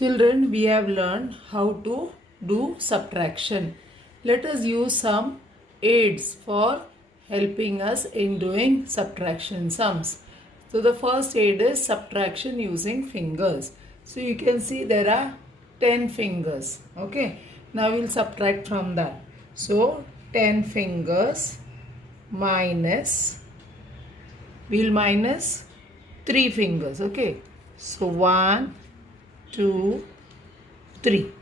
Children, we have learned how to do subtraction. Let us use some aids for helping us in doing subtraction sums. So the first aid is subtraction using fingers. So you can see there are 10 fingers. Okay. Now we'll subtract from that. So 10 fingers minus, we'll minus 3 fingers. Okay. So 1, 2, 3.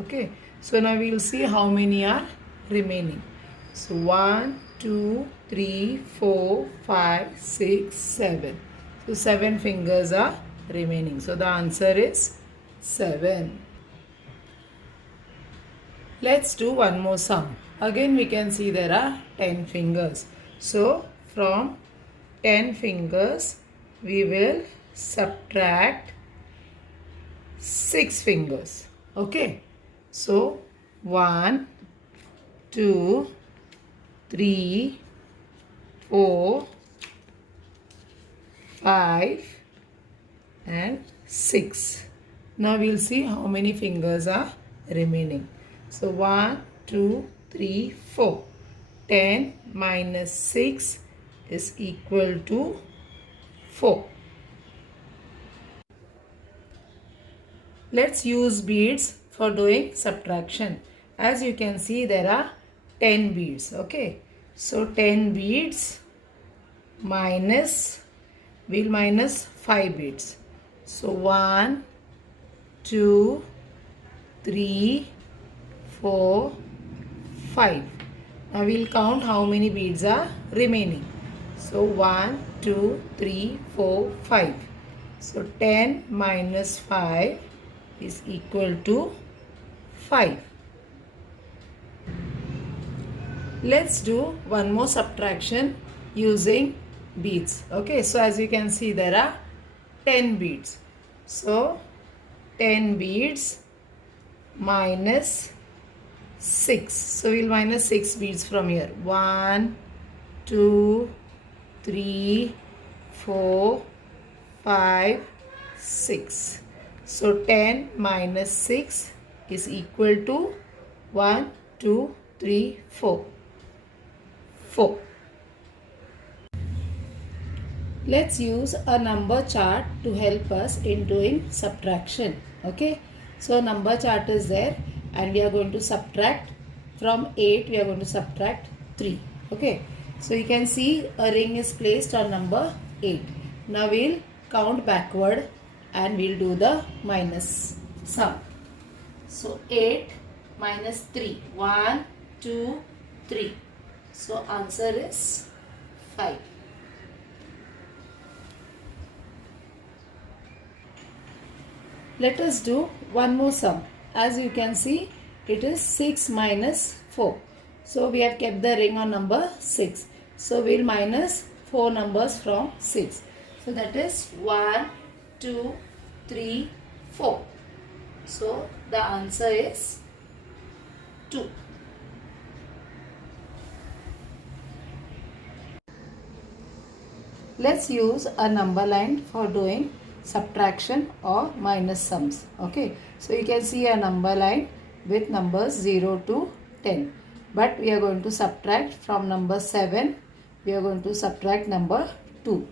Okay. So now we will see how many are remaining. So 1, 2, 3, 4, 5, 6, 7. So 7 fingers are remaining. So the answer is 7. Let's do one more sum. Again we can see there are 10 fingers. So from 10 fingers we will subtract 6 fingers. Okay. So 1, 2, 3, 4, 5 and 6. Now we will see how many fingers are remaining. So 1, 2, 3, 4. 10 minus 6 is equal to 4. Let's use beads for doing subtraction. As you can see, there are 10 beads. Okay. So 10 beads minus, we'll minus 5 beads. So 1, 2, 3, 4, 5. Now we'll count how many beads are remaining. So 1, 2, 3, 4, 5. So 10 minus 5 is equal to 5. Let's do one more subtraction using beads. Okay, so as you can see there are 10 beads. So 10 beads minus 6. So we'll minus 6 beads from here. 1, 2, 3, 4, 5, 6. So 10 minus 6 is equal to 1, 2, 3, 4. 4. Let's use a number chart to help us in doing subtraction. Okay. So number chart is there and we are going to subtract from 8. We are going to subtract 3. Okay. So you can see a ring is placed on number 8. Now we'll count backward and we'll do the minus sum. So 8 minus 3. 1, 2, 3. So answer is 5. Let us do one more sum. As you can see, it is 6 minus 4. So we have kept the ring on number 6. So we'll minus 4 numbers from 6. So that is 1, 2, 3, 4. So the answer is 2. Let's use a number line for doing subtraction or minus sums. Okay. So you can see a number line with numbers 0 to 10. But we are going to subtract from number 7. We are going to subtract number 2.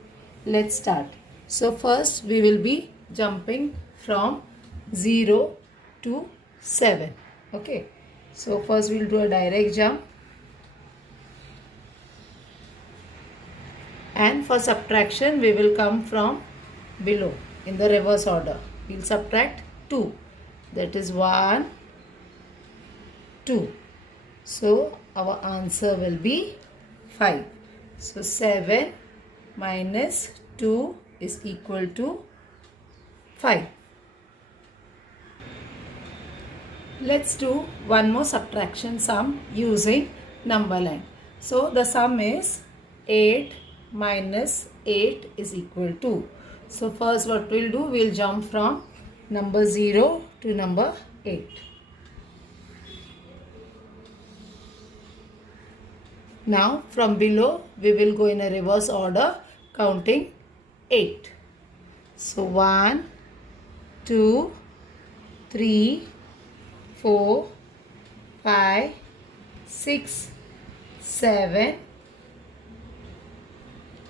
Let's start. So first we will be jumping from 0 to 7. Okay. So first we will do a direct jump. And for subtraction we will come from below in the reverse order. We will subtract 2. That is 1, 2. So our answer will be 5. So 7 minus 2 is equal to 5. Let's do one more subtraction sum using number line. So the sum is 8 minus 8 is equal to. So first what we'll do, we'll jump from number 0 to number 8. Now from below we will go in a reverse order counting 8. So 1, 2, 3, 4, 5, 6, 7,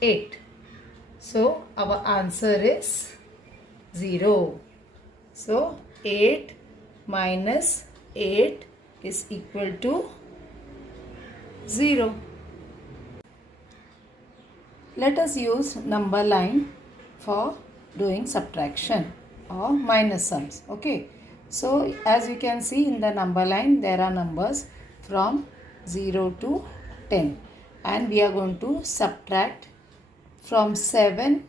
8. So our answer is 0. So 8 minus 8 is equal to 0. Let us use number line for doing subtraction or minus sums. Okay. So as you can see in the number line, there are numbers from 0 to 10 and we are going to subtract from 7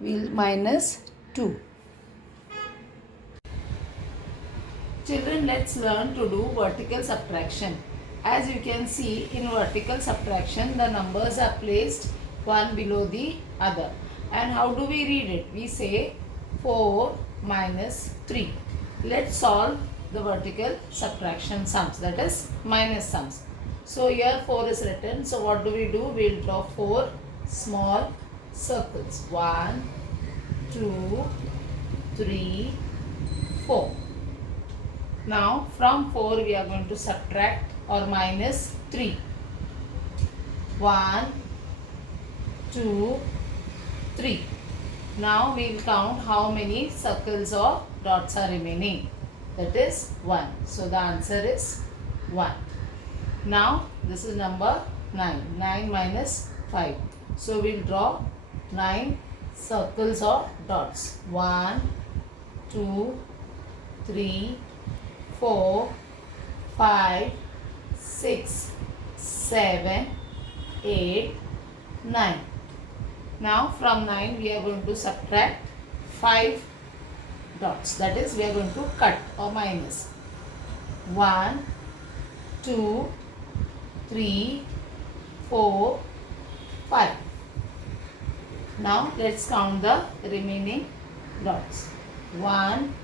we'll minus 2. Children, let's learn to do vertical subtraction. As you can see in vertical subtraction, the numbers are placed one below the other. And how do we read it? We say 4 minus 3. Let's solve the vertical subtraction sums, that is minus sums. So here 4 is written. So what do? We'll draw 4 small circles. 1, 2, 3, 4. Now from 4 we are going to subtract or minus 3. 1, 2, 3. Now we will count how many circles or dots are remaining. That is 1. So the answer is 1. Now this is number 9. 9 minus 5. So we will draw 9 circles or dots. 1, 2, 3, 4, 5, 6, 7, 8, 9. Now from 9 we are going to subtract 5 dots. That is, we are going to cut or minus. 1, 2, 3, 4, 5. Now let's count the remaining dots. 1,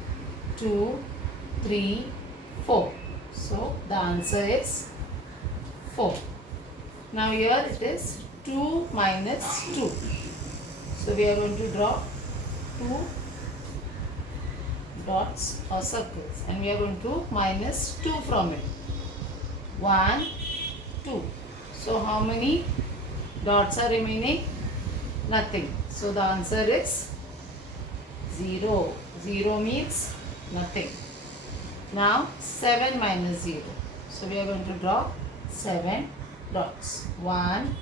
2, 3, 4. So the answer is 4. Now here it is 2 minus 2. So we are going to draw 2 dots or circles and we are going to minus 2 from it. 1, 2. So how many dots are remaining? Nothing. So the answer is 0. 0 means nothing. Now 7 minus 0. So we are going to draw 7 dots. 1,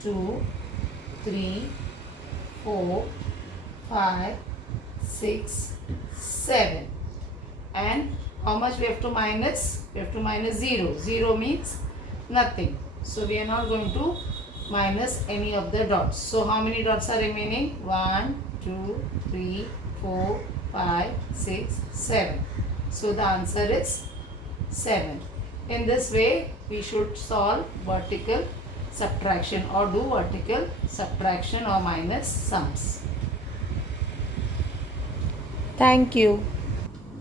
2, 3, 4, 5, 6, 7. And how much we have to minus? We have to minus 0. 0 means nothing. So we are not going to minus any of the dots. So how many dots are remaining? 1, 2, 3, 4, 5, 6, 7. So the answer is 7. In this way, we should solve vertical subtraction or do vertical subtraction or minus sums. Thank you.